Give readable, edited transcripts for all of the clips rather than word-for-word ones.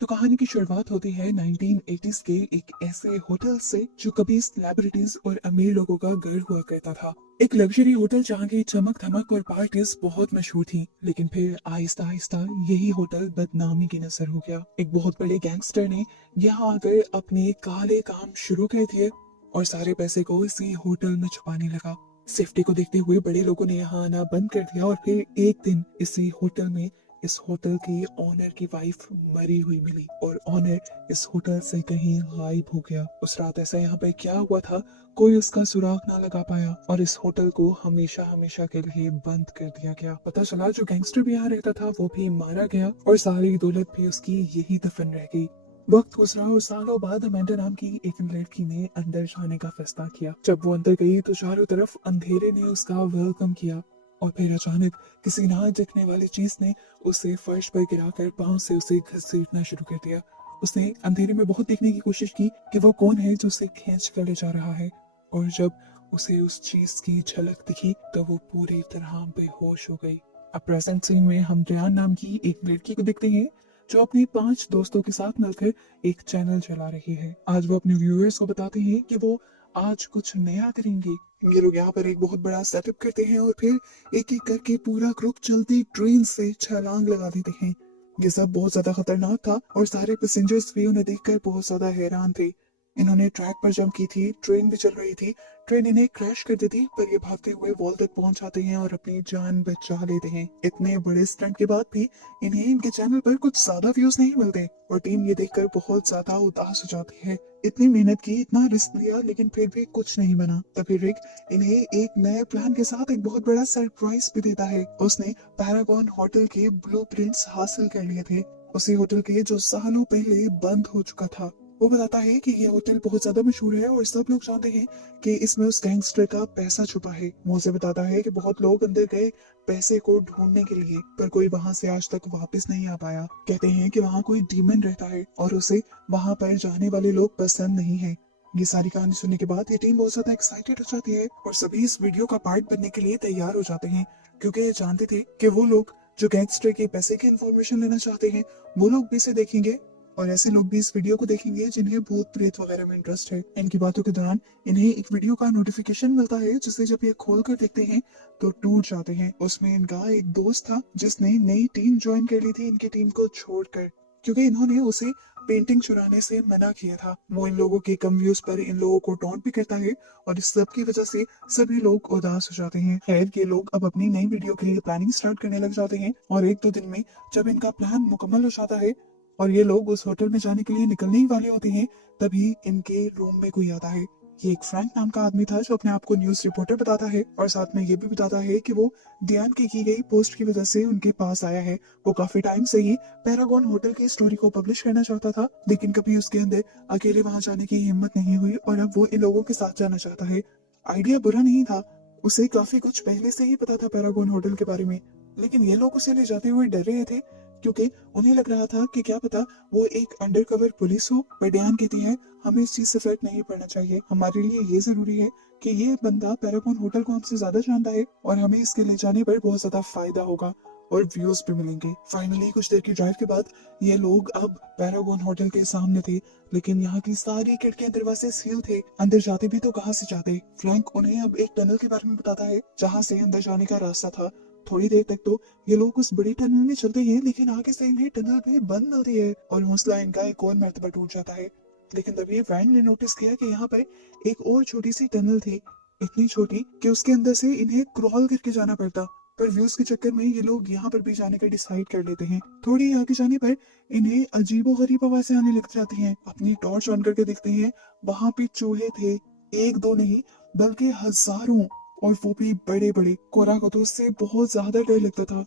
तो कहानी की शुरुआत होती है 1980s के एक ऐसे होटल से जो कभी सेलिब्रिटीज और अमीर लोगों का घर हुआ करता था। एक लग्जरी होटल जहाँ की चमक धमक और पार्टीज बहुत मशहूर थी, लेकिन फिर आहिस्ता आहिस्ता यही होटल बदनामी की नजर हो गया। एक बहुत बड़े गैंगस्टर ने यहाँ आकर अपने काले काम शुरू कर दिए और सारे पैसे को इसी होटल में छुपाने लगा। सेफ्टी को देखते हुए बड़े लोगों ने यहाँ आना बंद कर दिया और फिर एक दिन इसी होटल में इस होटल की ऑनर की वाइफ मरी हुई मिली और ऑनर इस होटल से कहीं गायब हो गया। उस रात ऐसा यहाँ पे क्या हुआ था, कोई उसका सुराग ना लगा पाया और इस होटल को हमेशा हमेशा के लिए बंद कर दिया गया। पता चला जो गैंगस्टर भी यहाँ रहता था वो भी मारा गया और सारी दौलत भी उसकी यही दफन रह गई। वक्त गुजरा और सालों बाद अमेंडा नाम की एक लड़की ने अंदर जाने का फैसला किया। जब वो अंदर गई तो चारों तरफ अंधेरे ने उसका वेलकम किया और फिर अचानक किसी ना दिखने वाली चीज ने उसे फर्श पर गिराकर पांव से उसे घसीटना शुरू कर दिया। उसने अंधेरे में बहुत देखने की कोशिश की कि वो कौन है जो उसे खींच कर ले जा रहा है, और जब उसे उस चीज की झलक दिखी तो वो पूरी तरह बेहोश हो गई। अब प्रेजेंट सीन में हम रियान नाम की एक लड़की को देखते हैं जो अपने 5 दोस्तों के साथ मिलकर एक चैनल चला रही है। आज वो अपने व्यूअर्स को बताते हैं कि वो आज कुछ नया करेंगे। ये लोग यहाँ पर एक बहुत बड़ा सेटअप करते हैं और फिर एक एक करके पूरा ग्रुप चलती ट्रेन से छलांग लगा देते हैं। ये सब बहुत ज्यादा खतरनाक था और सारे पैसेंजर्स भी उन्हें देखकर बहुत ज्यादा हैरान थे। इन्होंने ट्रैक पर जंप की थी, ट्रेन भी चल रही थी, ट्रेन इन्हें क्रैश कर देती पर ये भागते हुए वॉल तक पहुंच जाते हैं और अपनी जान बचा लेते हैं। इतने बड़े स्टंट के बाद भी इन्हें इनके चैनल पर कुछ ज्यादा व्यूज नहीं मिलते और टीम ये देखकर बहुत ज्यादा उदास हो जाती है। इतनी मेहनत की, इतना रिस्क लिया, लेकिन फिर भी कुछ नहीं बना। तभी रिक इन्हें एक नए प्लान के साथ एक बहुत बड़ा सरप्राइज भी देता है। उसने पैरागॉन होटल के ब्लूप्रिंट्स हासिल कर लिए थे, उसी होटल के जो सालों पहले बंद हो चुका था। वो बताता है कि ये होटल बहुत ज्यादा मशहूर है और सब लोग जानते हैं कि इसमें उस गैंगस्टर का पैसा छुपा है। मोसे बताता है कि बहुत लोग अंदर गए पैसे को ढूंढने के लिए, पर कोई वहां से आज तक वापस नहीं आ पाया। कहते हैं कि वहां कोई डीमन रहता है और उसे वहां पर जाने वाले लोग पसंद नहीं है। ये सारी कहानी सुनने के बाद ये टीम बहुत ज्यादा एक्साइटेड हो जाती है और सभी इस वीडियो का पार्ट बनने के लिए तैयार हो जाते हैं, क्योंकि ये जानते थे कि वो लोग जो गैंगस्टर के पैसे की इन्फॉर्मेशन लेना चाहते हैं वो लोग भी इसे देखेंगे और ऐसे लोग भी इस वीडियो को देखेंगे जिन्हें भूत प्रेत वगैरह में इंटरेस्ट है। इनकी बातों के दौरान इन्हें एक वीडियो का नोटिफिकेशन मिलता है जिसे जब ये खोल कर देखते हैं तो टूट जाते हैं। उसमें इनका एक दोस्त था जिसने नई टीम ज्वाइन कर ली थी इनकी टीम को छोड़कर, क्योंकि इन्होंने उसे पेंटिंग चुराने से मना किया था। वो इन लोगों के कम व्यूज पर इन लोगों को टॉन्ट भी करता है और इस सब की वजह से सभी लोग उदास हो जाते हैं। खैर ये लोग अब अपनी नई वीडियो के लिए प्लानिंग स्टार्ट करने लग जाते हैं और एक दो दिन में जब इनका प्लान मुकम्मल हो जाता है और ये लोग उस होटल में जाने के लिए निकलने ही वाले होते हैं, तभी इनके रूम में कोई आता है। ये एक फ्रैंक नाम का आदमी था जो अपने आप को न्यूज रिपोर्टर बताता है और साथ में ये भी बताता है कि वो डियान की गई पोस्ट की वजह से उनके पास आया है। वो काफी टाइम से ही पैरागॉन होटल की स्टोरी को पब्लिश करना चाहता था, लेकिन कभी उसके अंदर अकेले वहां जाने की हिम्मत नहीं हुई और अब वो इन लोगों के साथ जाना चाहता है। आइडिया बुरा नहीं था, उसे काफी कुछ पहले से ही पता था पैरागॉन होटल के बारे में, लेकिन ये लोग उसे ले जाते हुए डर रहे थे क्योंकि उन्हें लग रहा था कि क्या पता वो एक अंडरकवर पुलिस हो। पर डियान कहती है हमें इस चीज से फर्क नहीं पड़ना चाहिए, हमारे लिए ये जरूरी है कि ये बंदा पैरागॉन होटल को हमसे ज्यादा जानता है और हमें इसके ले जाने पर बहुत ज्यादा फायदा होगा और व्यूज भी मिलेंगे। फाइनली कुछ देर की ड्राइव के बाद ये लोग अब पैरागॉन होटल के सामने थे, लेकिन यहाँ की सारी खिड़कियां दरवाजे सील थे। अंदर जाते भी तो कहाँ से जाते। फ्रैंक उन्हें अब एक टनल के बारे में बताता है जहाँ से अंदर जाने का रास्ता था। थोड़ी देर तक तो ये लोग उस बड़ी टनल में चलते हैं, लेकिन आगे से इन्हें टनल में बंद मिलती है और हौसला इनका एक और मर्तबा टूट जाता है। लेकिन तभी वैन ने नोटिस किया कि यहाँ पर एक और छोटी सी टनल थी, इतनी छोटी कि उसके अंदर से इन्हें क्रॉल करके जाना पड़ता। पर व्यूज के चक्कर में ये लोग यहाँ पर भी जाने का डिसाइड कर लेते हैं। थोड़ी आगे जाने पर इन्हें अजीबोगरीब आवाजें आने लग जाती हैं। अपनी टॉर्च ऑन करके देखते हैं, वहां पे चूहे थे, एक दो नहीं बल्कि हजारों, और वो भी बड़े बड़े। कोरा को तो उससे बहुत ज्यादा डर लगता था।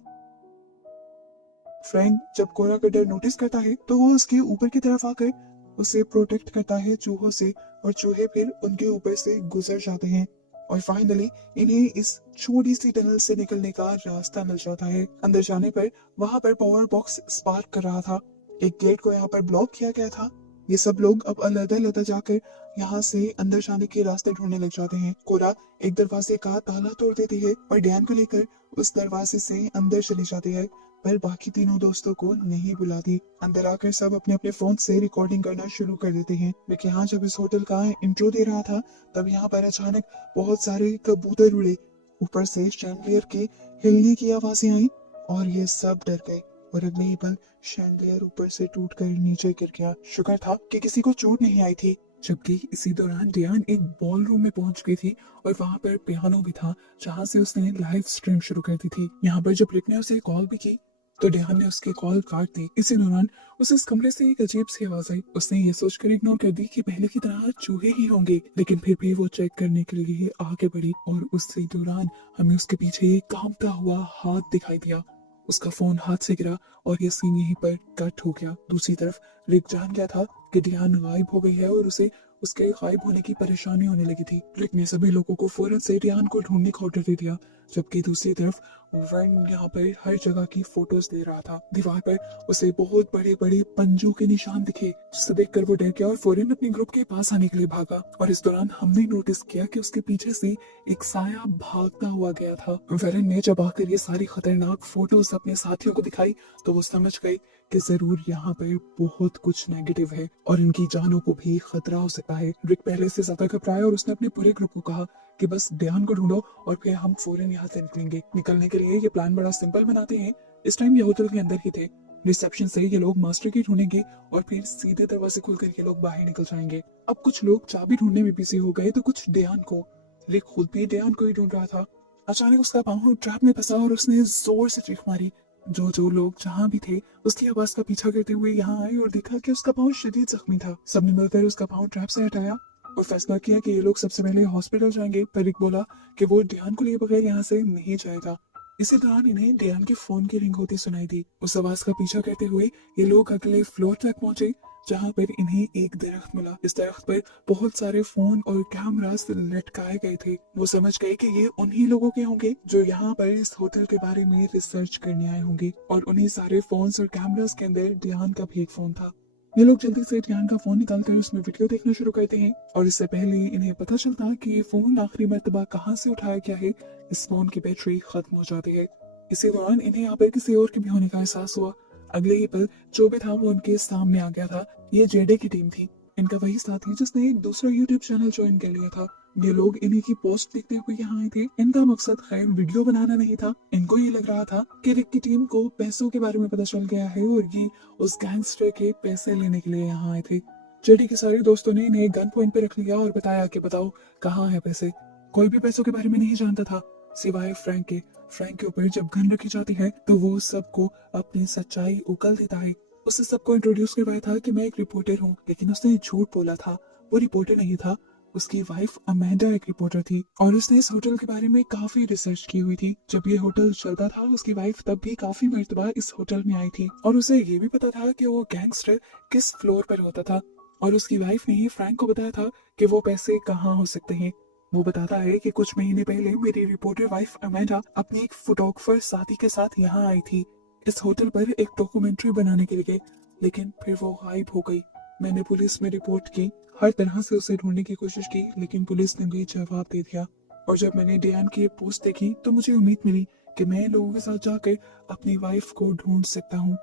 फ्रैंक जब कोरा का डर नोटिस करता है तो वो उसके ऊपर की तरफ आकर उसे प्रोटेक्ट करता है चूहों से और चूहे फिर उनके ऊपर से गुजर जाते हैं और फाइनली इन्हें इस छोटी सी टनल से निकलने का रास्ता मिल जाता है। अंदर जाने पर वहां पर पावर बॉक्स स्पार्क कर रहा था, एक गेट को यहाँ पर ब्लॉक किया गया था। ये सब लोग अब अलग अलग जाकर यहाँ से अंदर जाने के रास्ते ढूंढने लग जाते हैं। कोरा एक दरवाजे का ताला तोड़ देती है और डैन को लेकर उस दरवाजे से अंदर चली जाती है। पर बाकी तीनों दोस्तों को नहीं बुलाती। अंदर आकर सब अपने अपने फोन से रिकॉर्डिंग करना शुरू कर देते हैं। रिक यहाँ जब इस होटल का इंट्रो दे रहा था तब यहाँ पर अचानक बहुत सारे कबूतर उड़े। ऊपर से शैंडलियर के हिलने की आवाजें आई और ये सब डर गए और अगले ही पल शैंडलियर ऊपर से टूटकर नीचे गिर गया। शुक्र था कि किसी को चोट नहीं आई थी। जबकि इसी दौरान डियान एक बॉल रूम में पहुंच गई थी और वहां पर पियानो भी था जहां से उसने लाइव स्ट्रीम शुरू कर दी थी। यहाँ पर जब रिक ने उसे कॉल भी की तो डियान ने उसकी कॉल काट दी। इसी दौरान उसे इस कमरे से एक अजीब सी आवाज आई। उसने ये सोचकर इग्नोर कर दी कि पहले की तरह चूहे ही होंगे, लेकिन फिर भी वो चेक करने के लिए आगे बढ़ी और उसी दौरान हमें उसके पीछे एक कांपता हुआ हाथ दिखाई दिया। उसका फोन हाथ से गिरा और ये सीन यहीं पर कट हो गया। दूसरी तरफ रिक जान गया था कि डियान गायब हो गई है और उसे उसके गायब होने की परेशानी होने लगी थी। रिक ने सभी लोगों को फौरन से डियान को ढूंढने का ऑर्डर दे दिया, जबकि दूसरी तरफ वैन यहाँ पर हर जगह की फोटोज ले रहा था। दीवार पर उसे बहुत बड़े बड़े पंजों के निशान दिखे, जिसे देखकर वो डर गया और फौरन अपने ग्रुप के पास आने के लिए भागा। और इस दौरान हमने नोटिस किया कि उसके पीछे से एक साया भागता हुआ गया था। वेरन ने जब आकर ये सारी खतरनाक फोटोज अपने साथियों को दिखाई तो वो समझ गए कि जरूर यहाँ पर बहुत कुछ नेगेटिव है और इनकी जानों को भी खतरा हो सकता है। रिक पहले से ज्यादा घबराया और उसने अपने पूरे ग्रुप को कहा कि बस डियान को ढूंढो और फिर हम फौरन यहाँ से निकलेंगे। निकलने के लिए ये प्लान बड़ा सिंपल बनाते हैं। इस टाइम ये होटल के अंदर ही थे। रिसेप्शन से ये लोग मास्टर की ढूंढेंगे और फिर सीधे दरवाजे खोलकर ये लोग बाहर निकल जाएंगे। अब कुछ लोग चाबी ढूंढने में बिजी हो गए तो कुछ डियान को। रिक खुद भी डियान को ही ढूंढ रहा था। अचानक उसका पाँव ट्रैप में फंसा और उसने जोर से चीख मारी। जो लोग जहाँ भी थे उसकी आवाज का पीछा करते हुए यहाँ आए और देखा कि उसका पाँव शदीद जख्मी था। सबने मिलकर उसका पाँव ट्रैप से हटाया और फैसला किया कि ये लोग सबसे पहले हॉस्पिटल जाएंगे। पर रिक बोला कि वो डियान को लिए बगैर यहाँ से नहीं जाएगा। इसी दौरान इन्हें डियान के फोन की रिंग होती सुनाई दी। उस आवाज का पीछा करते हुए ये लोग अगले फ्लोर तक पहुंचे जहाँ पर इन्हें एक दरख्त मिला। इस दरख्त पर बहुत सारे फोन और कैमरास लटकाए गए थे। वो समझ गए कि ये उन्हीं लोगों के होंगे जो यहाँ पर इस होटल के बारे में रिसर्च करने आए होंगे और उन्हीं सारे फोन्स और कैमरास के अंदर डियान का भी एक फोन था। ये लोग जल्दी से डियान का फोन निकालकर उसमें वीडियो देखना शुरू करते हैं और इससे पहले इन्हें पता चलता कि ये फोन आखिरी मर्तबा कहाँ से उठाया गया है, इस फोन की बैटरी खत्म हो जाती है। इसी दौरान इन्हें यहाँ पर किसी और के भी होने का एहसास हुआ। अगले ही पल जो भी था वो उनके सामने आ गया था। ये जेडे की टीम थी। इनका वही साथी जिसने एक दूसरा यूट्यूब चैनल ज्वाइन कर लिया था। ये लोग इन्हीं की पोस्ट देखते हुए यहाँ आए थे। इनका मकसद खैर वीडियो बनाना नहीं था। इनको ये लग रहा था कि रिक की टीम को पैसों के बारे में पता चल गया है और ये उस गैंगस्टर के पैसे लेने के लिए यहाँ आए थे। जेडी के सारे दोस्तों ने इन्हें गन पॉइंट पे रख लिया और बताया कि बताओ कहाँ है पैसे। कोई भी पैसों के बारे में नहीं जानता था सिवाय फ्रैंक के। फ्रैंक के ऊपर जब गन रखी जाती है तो वो सबको अपनी सच्चाई उगल देता है। उसने सबको इंट्रोड्यूस करवाया था कि मैं एक रिपोर्टर हूँ, लेकिन उसने झूठ बोला था। वो रिपोर्टर नहीं था, उसकी वाइफ अमेंडा एक रिपोर्टर थी और उसने इस होटल के बारे में काफी रिसर्च की हुई थी। जब ये होटल चलता था उसकी वाइफ तब भी काफी मर्तबा इस होटल में आई थी और उसे ये भी पता था कि वो गैंगस्टर किस फ्लोर पर होता था। और उसकी वाइफ ने ही फ्रैंक को बताया था कि वो पैसे कहाँ हो सकते हैं। वो बताता है कि कुछ महीने पहले मेरी रिपोर्टर वाइफ अमेंडा अपनी एक फोटोग्राफर साथी के साथ यहाँ आई थी इस होटल पर एक डॉक्यूमेंट्री बनाने के लिए, लेकिन फिर वो गायब हो गई। मैंने पुलिस में रिपोर्ट की, हर तरह से उसे ढूंढने की कोशिश की, लेकिन पुलिस ने भी जवाब दे दिया। और जब मैंने डियान की पोस्ट देखी तो मुझे उम्मीद मिली कि मैं लोगों के साथ जाकर अपनी वाइफ को ढूंढ सकता हूँ।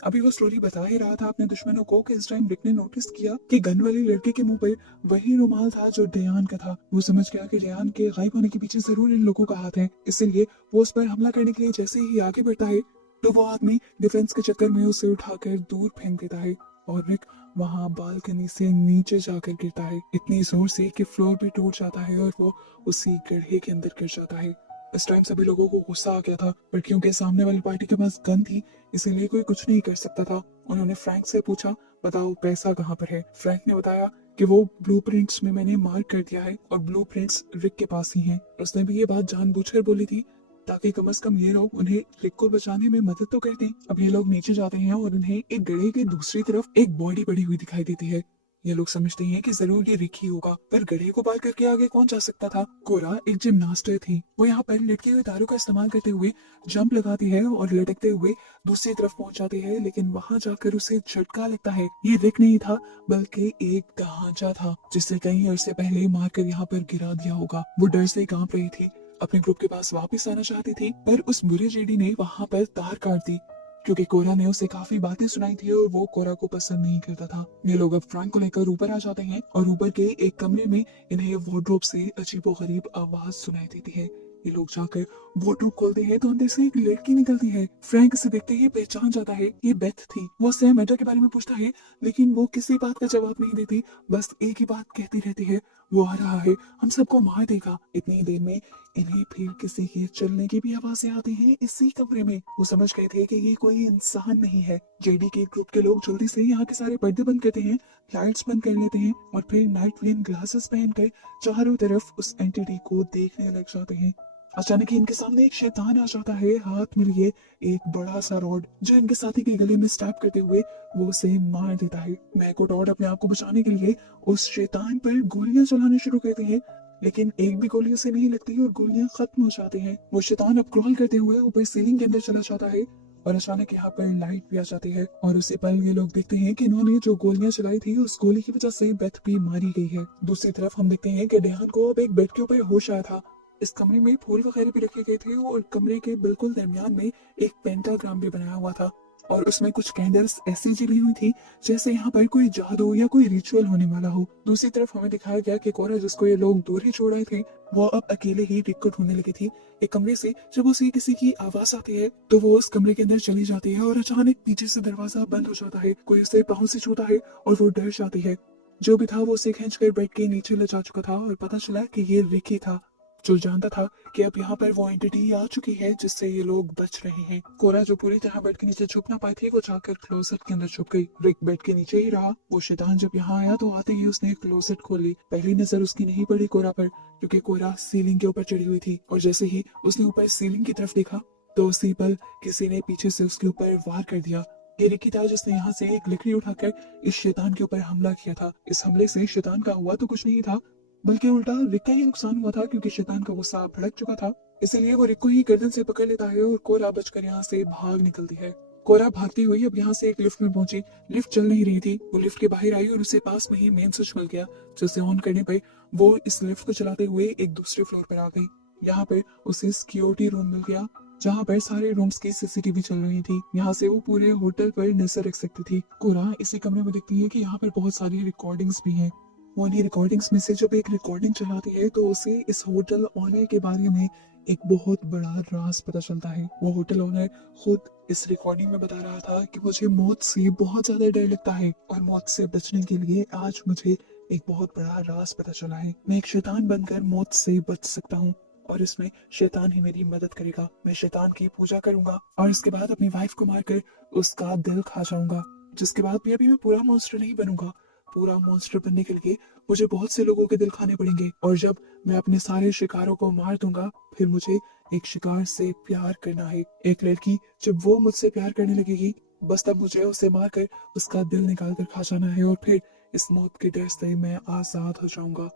अभी वो स्टोरी बता ही रहा था अपने दुश्मनों को कि इस टाइम रिक ने नोटिस किया कि गन वाले लड़के के मुंह पर वही रुमाल था जो डियान का था। वो समझ गया कि डियान के गायब होने के पीछे जरूर इन लोगों का हाथ है, इसीलिए वो उस पर हमला करने के लिए जैसे ही आगे बढ़ता है तो वो आदमी डिफेंस के चक्कर में उसे उठाकर दूर फेंक देता है और रिक वहां बालकनी से नीचे जाकर गिरता है इतनी जोर से कि फ्लोर भी टूट जाता है और वो उसी गड्ढे के अंदर गिर जाता है। इस टाइम सभी लोगों को गुस्सा आ गया था, पर क्योंकि सामने वाली पार्टी के पास गन थी इसीलिए कोई कुछ नहीं कर सकता था। उन्होंने फ्रैंक से पूछा, बताओ पैसा कहाँ पर है। फ्रैंक ने बताया कि वो ब्लूप्रिंट्स में मैंने मार्क कर दिया है और ब्लूप्रिंट्स रिक के पास ही हैं। उसने भी ये बात जानबूझकर बोली थी ताकि कम से कम ये लोग उन्हें रिक को बचाने में मदद तो करते। अब ये लोग नीचे जाते हैं और उन्हें एक गड्ढे की दूसरी तरफ एक बॉडी पड़ी हुई दिखाई देती है। ये लोग समझते हैं कि जरूर ये रिक ही होगा, पर गड्ढे को पार करके आगे कौन जा सकता था। कोरा एक जिमनास्टर थी। वो यहाँ पर लटके हुए तारों का इस्तेमाल करते हुए जंप लगाती है और लटकते हुए दूसरी तरफ पहुंच जाती है, लेकिन वहां जाकर उसे झटका लगता है। ये रिक नहीं था बल्कि एक ढांचा था जिसे कई अरसे पहले मारकर यहाँ पर गिरा दिया होगा। वो डर से कांप रही थी। अपने ग्रुप के पास वापस आना चाहती थी, पर उस बुरे जेडी ने वहां पर तार काट दी क्योंकि कोरा ने उसे काफी बातें सुनाई थी और वो कोरा को पसंद नहीं करता था। ये लोग अब फ्रैंक को लेकर ऊपर आ जाते हैं और ऊपर के एक कमरे में इन्हें वार्डरोब से अजीबोगरीब आवाज सुनाई देती है। ये लोग जाकर वार्डरोब खोलते हैं तो अंदर से एक लड़की निकलती है। फ्रैंक इसे देखते ही पहचान जाता है, ये बेथ थी। वो सैम एडा के बारे में पूछता है, लेकिन वो किसी बात का जवाब नहीं देती, बस एक ही बात कहती रहती है, वो आ रहा है, हम सबको मार देगा। इतनी देर में इन्हें फिर किसी के चलने की भी आवाजें आती हैं इसी कमरे में। वो समझ गए थे कि ये कोई इंसान नहीं है। जेडी के ग्रुप के लोग जल्दी से यहाँ के सारे पर्दे बंद करते हैं, लाइट्स बंद कर लेते हैं और फिर नाइट विजन ग्लासेस पहनकर चारों तरफ उस एंटिटी को देखने लग जाते हैं। अचानक ही इनके सामने एक शैतान आ जाता है, हाथ में लिए एक बड़ा सा रॉड, जो इनके साथी के गले में स्टैब करते हुए वो उसे मार देता है। मैक और टॉड अपने आप को बचाने के लिए उस शैतान पर गोलियां चलाने शुरू करते हैं, लेकिन एक भी गोली उसे नहीं लगती और गोलियां खत्म हो जाती हैं। वो शैतान अब क्रॉल करते हुए ऊपर सीलिंग के अंदर चला जाता है और अचानक यहाँ पर लाइट भी आ जाती है और उसी पल ये लोग देखते हैं कि इन्होंने जो गोलियां चलाई थी उस गोली की वजह से बेथ भी मारी गई है। दूसरी तरफ हम देखते हैं कि डेहान को अब एक बेड के ऊपर होश आया था। इस कमरे में फूल वगैरह भी रखे गए थे और कमरे के बिल्कुल दरमियान में एक पेंटाग्राम भी बनाया हुआ था और उसमें कुछ कैंडल्स ऐसी जली हुई थी जैसे यहाँ पर कोई जादू या कोई रिचुअल होने वाला हो। दूसरी तरफ हमें दिखाया गया कि कोरा, जिसको ये लोग दूर ही छोड़ आए थे, वो अब अकेले ही रिक को ढूंढने लगी थी। एक कमरे से जब उसे किसी की आवाज आती है तो वो उस कमरे के अंदर चली जाती है और अचानक पीछे से दरवाजा बंद हो जाता है। कोई उसे पाँव से छूता है और वो डर जाती है। जो भी था वो उसे खींच कर बेड के नीचे ले जा चुका था और पता चला कि ये रिकी था, जो जानता था कि अब यहाँ पर वो एंटिटी आ चुकी है जिससे ये लोग बच रहे हैं। कोरा, जो पूरी तरह बेड के नीचे छुप ना पाई थी, वो जाकर क्लोसेट के अंदर छुप गई। रिक बेड के नीचे ही रहा। वो शैतान जब यहाँ आया तो आते ही उसने क्लोसेट खोल ली। पहली नजर उसकी नहीं पड़ी कोरा पर, क्योंकि कोरा सीलिंग के ऊपर चढ़ी हुई थी और जैसे ही उसने ऊपर सीलिंग की तरफ देखा तो उसी पल किसी ने पीछे से उसके ऊपर वार कर दिया। ये रिकी था जिसने यहाँ से एक लकड़ी उठाकर इस शैतान के ऊपर हमला किया था। इस हमले से शैतान का हुआ तो कुछ नहीं था, बल्कि उल्टा रिक का ही नुकसान हुआ था, क्योंकि शैतान का गुस्सा भड़क चुका था। इसलिए वो रिक को ही गर्दन से पकड़ लेता है और कोरा बचकर यहाँ से भाग निकलती है। कोरा भागती हुई अब यहाँ से एक लिफ्ट में पहुंची। लिफ्ट चल नहीं रही थी। वो लिफ्ट के बाहर आई और उसे पास में ही मेन स्विच मिल गया, जिसे ऑन करने पर वो इस लिफ्ट को चलाते हुए एक दूसरे फ्लोर पर आ गई। यहाँ पर उसे सिक्योरिटी रूम मिल गया, जहाँ पर सारे रूम्स की सीसीटीवी चल रही थी। यहाँ से वो पूरे होटल पर नजर रख सकती थी। कोरा इसी कमरे में देखती है कि यहाँ पर बहुत सारी रिकॉर्डिंग्स भी हैं। वो उन्हीं रिकॉर्डिंग्स में से जब एक रिकॉर्डिंग चलाती है तो उसे इस होटल ओनर के बारे में एक बहुत बड़ा राज पता चलता है। वो होटल ओनर खुद इस रिकॉर्डिंग में बता रहा था कि मुझे मौत से बहुत ज्यादा डर लगता है और मौत से बचने के लिए आज मुझे एक बहुत बड़ा राज पता चला है। मैं एक शैतान बनकर मौत से बच सकता हूँ और इसमें शैतान ही मेरी मदद करेगा। मैं शैतान की पूजा करूंगा और इसके बाद अपनी वाइफ को मारकर उसका दिल खा जाऊंगा, जिसके बाद भी अभी मैं पूरा मॉन्स्टर नहीं बनूंगा। पूरा मॉन्स्टर बनने के लिए मुझे बहुत से लोगों के दिल खाने पड़ेंगे और जब मैं अपने सारे शिकारों को मार दूंगा फिर मुझे एक शिकार से प्यार करना है। एक लड़की जब वो मुझसे प्यार करने लगेगी, बस तब मुझे उसे मारकर उसका दिल निकाल कर खा जाना है और फिर इस मौत के डर से मैं आजाद हो जाऊंगा।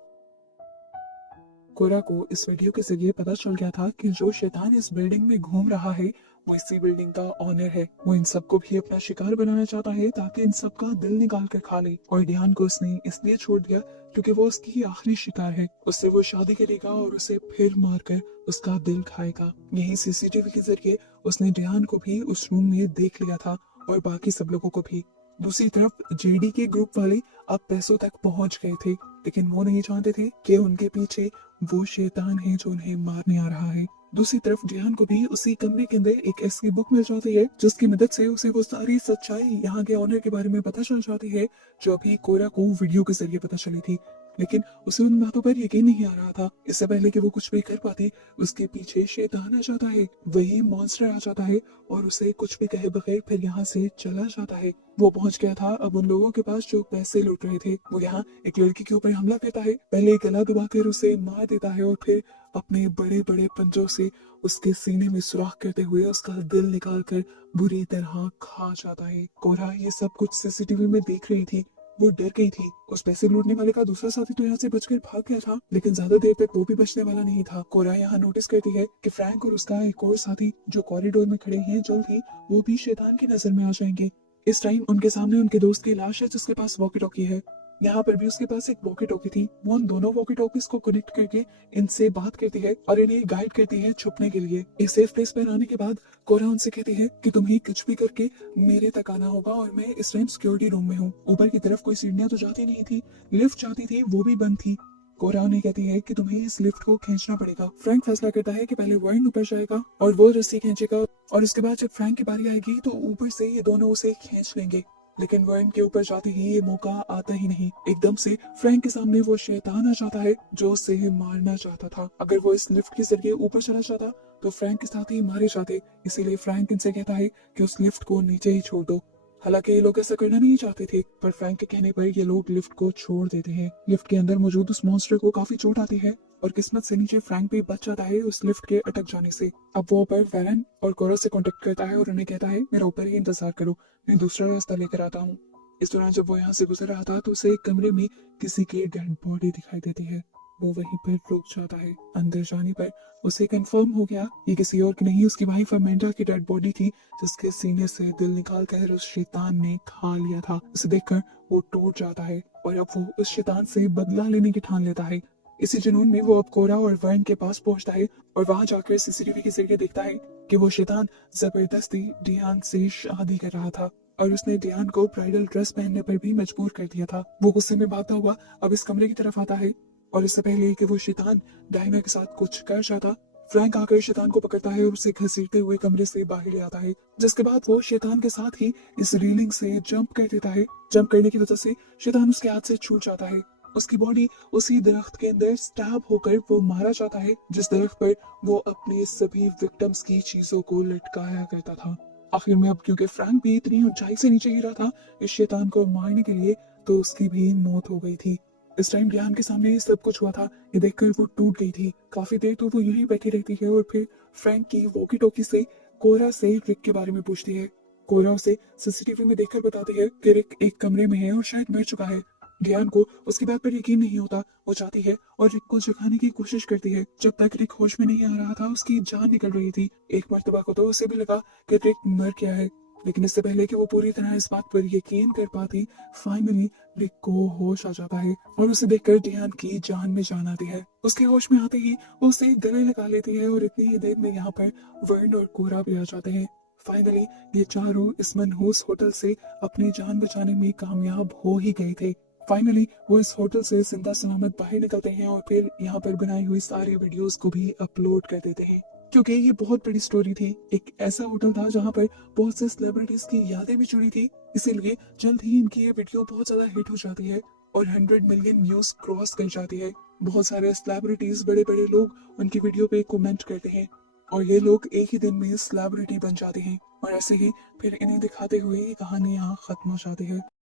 कोरा को इस वीडियो के जरिए पता चल गया था कि जो शैतान इस बिल्डिंग में घूम रहा है वो इसी बिल्डिंग का ऑनर है। वो इन सबको भी अपना शिकार बनाना चाहता है ताकि इन सबका दिल निकाल कर खा ले। और ध्यान को उसने इसलिए छोड़ दिया क्योंकि वो उसकी आखिरी शिकार है। उससे वो शादी करेगा और उसे फिर मारकर उसका दिल खाएगा। यही सीसीटीवी के जरिए उसने ध्यान को भी उस रूम में देख लिया था और बाकी सब लोगों को भी। दूसरी तरफ जेडी के ग्रुप वाले अब पैसों तक पहुंच गए थे, लेकिन वो नहीं जानते थे कि उनके पीछे वो शैतान है जो उन्हें मारने आ रहा है। दूसरी तरफ जिहान को भी उसी कमरे के अंदर एक ऐसी बुक मिल जाती है जिसकी मदद से उसे वो सारी सच्चाई यहाँ के ऑनर के बारे में पता चल जाती है, जो अभी कोरा को वीडियो के जरिए पता चली थी। लेकिन उसे उन बातों पर यकीन नहीं आ रहा था। इससे पहले कि वो कुछ भी कर पाती, उसके पीछे शैतान आ जाता है, वही मॉन्स्टर आ जाता है और उसे कुछ भी कहे बगैर फिर यहाँ से चला जाता है। वो पहुंच गया था अब उन लोगों के पास जो पैसे लूट रहे थे। वो यहाँ एक लड़की के ऊपर हमला करता है, पहले गला दबाकर उसे मार देता है और फिर अपने बड़े बड़े पंजों से उसके सीने में सुराख करते हुए उसका दिल निकाल कर बुरी तरह खा जाता है। कोरा ये सब कुछ सीसीटीवी में देख रही थी। वो डर गई थी। उस पैसे लूटने वाले का दूसरा साथी तो यहाँ से बचकर भाग गया था, लेकिन ज्यादा देर तक वो भी बचने वाला नहीं था। कोरा यहाँ नोटिस करती है कि फ्रैंक और उसका एक और साथी जो कॉरिडोर में खड़े हैं, जल्द ही वो भी शैतान की नजर में आ जाएंगे। इस टाइम उनके सामने उनके दोस्त की लाश है जिसके पास वॉकी टॉकी है। यहाँ पर भी उसके पास एक वॉकी टॉकी थी। वो उन दोनों वॉकी टॉकीज को कनेक्ट करके इनसे बात करती है और इन्हें गाइड करती है छुपने के लिए। एक सेफ प्लेस पर आने के बाद कोरा उनसे कहती है कि तुम्हें कुछ भी करके मेरे तक आना होगा और मैं इस टाइम सिक्योरिटी रूम में हूँ। ऊपर की तरफ कोई सीढ़ियां तो जाती नहीं थी, लिफ्ट जाती थी वो भी बंद थी। कोरा उन्हें कहती है कि तुम्हें इस लिफ्ट को खींचना पड़ेगा। फ्रैंक फैसला करता है कि पहले वर्न ऊपर जाएगा और वो रस्सी खींचेगा और उसके बाद जब फ्रैंक की बारी आएगी तो ऊपर से ये दोनों उसे खींच लेंगे। लेकिन वर्न के ऊपर जाते ही ये मौका आता ही नहीं। एकदम से फ्रैंक के सामने वो शैतान आ जाता है जो उसे मारना चाहता था। अगर वो इस लिफ्ट के जरिए ऊपर चला जाता तो फ्रैंक के साथ ही मारे जाते। इसीलिए फ्रैंक इनसे कहता है कि उस लिफ्ट को नीचे ही छोड़ दो। हालांकि ये लोग ऐसा करना नहीं चाहते थे, पर फ्रैंक के कहने पर ये लोग लिफ्ट को छोड़ देते हैं। लिफ्ट के अंदर मौजूद उस मॉन्स्टर को काफी चोट आती है और किस्मत से नीचे फ्रैंक भी बच जाता है उस लिफ्ट के अटक जाने से। अब वो ऊपर वैरन और कोरा से कांटेक्ट करता है और उन्हें कहता है मेरा ऊपर ही इंतजार करो, मैं दूसरा रास्ता लेकर आता हूँ। इस दौरान जब वो यहाँ से गुजर रहा था तो उसे एक कमरे में किसी की डेड बॉडी दिखाई देती है। वो वहीं पर रुक जाता है। अंदर जाने पर उसे कंफर्म हो गया ये किसी और की नहीं, उसकी वाइफ अमेंडा की डेड बॉडी थी जिसके सीने से दिल निकाल कर उस शैतान ने खा लिया था। उसे देखकर वो टूट जाता है और अब वो उस शैतान से बदला लेने की ठान लेता है। इसी जुनून में वो अब कोरा और वर्न के पास पहुंचता है और वहां जाकर सीसीटीवी के जरिए देखता है कि वो शैतान जबरदस्ती डियान से शादी कर रहा था और उसने डियान को ब्राइडल ड्रेस पहनने पर भी मजबूर कर दिया था। वो गुस्से में भागता हुआ अब इस कमरे की तरफ आता है और इससे पहले कि वो शैतान डायना के साथ कुछ कर जाता, फ्रैंक आकर शैतान को पकड़ता है और उसे घसीटते हुए कमरे से बाहर ले आता है। जिसके बाद वो शैतान के साथ ही इस रीलिंग से जंप कर देता है। जंप करने की वजह से शैतान उसके हाथ से छूट जाता है। उसकी बॉडी उसी दरख्त के अंदर स्टैब होकर वो मारा जाता है जिस दरख्त पर वो अपने सभी विक्टिम्स की चीजों को लटकाया करता था। आखिर में अब क्योंकि फ्रैंक भी इतनी ऊंचाई से नीचे गिरा था इस शैतान को मारने के लिए, तो उसकी भी मौत हो गई थी। इस टाइम ध्यान के सामने ये सब कुछ हुआ था, ये देखकर वो टूट गई थी। काफी देर तो वो यूं ही बैठी रहती है और फिर फ्रैंक की वॉकी टॉकी से कोरा से रिक के बारे में पूछती है। कोरा उसे सीसीटीवी में देखकर बताती है कि रिक एक कमरे में है और शायद मर चुका है। ध्यान को उसकी बात पर यकीन नहीं होता। वो जाती है और रिक को जगाने की कोशिश करती है। जब तक रिक होश में नहीं आ रहा था उसकी जान निकल रही थी। एक मर्तबा को तो उसे भी लगा कि रिक मर गया है, लेकिन इससे पहले कि वो पूरी तरह इस बात पर यकीन कर पाती, फाइनली रिक को होश आ जाता है और उसे देखकर ध्यान की जान में जान आती है। उसके होश में आते ही वो उसे गले लगा लेती है और इतनी ही देर में यहाँ पर वर्न और कोरा भी आ जाते हैं। फाइनली ये चारों इस मनहूस होटल से अपनी जान बचाने में कामयाब हो ही गए थे। फाइनली वो इस होटल से जिंदा सलामत बाहर निकलते हैं और फिर यहाँ पर बनाई हुई सारी वीडियोस को भी अपलोड कर देते हैं। क्योंकि ये बहुत बड़ी स्टोरी थी। एक ऐसा होटल था जहाँ पर बहुत से सेलिब्रिटीज की यादें भी जुड़ी थी, इसीलिए जल्द ही इनकी ये वीडियो बहुत ज्यादा हिट हो जाती है और 100 मिलियन व्यूज क्रॉस कर जाती है। बहुत सारे सेलिब्रिटीज, बड़े बड़े लोग उनकी वीडियो पे कमेंट करते हैं और ये लोग एक ही दिन में सेलिब्रिटी बन जाते हैं और ऐसे ही फिर इन्हें दिखाते हुए ये कहानी यहाँ खत्म हो जाती है।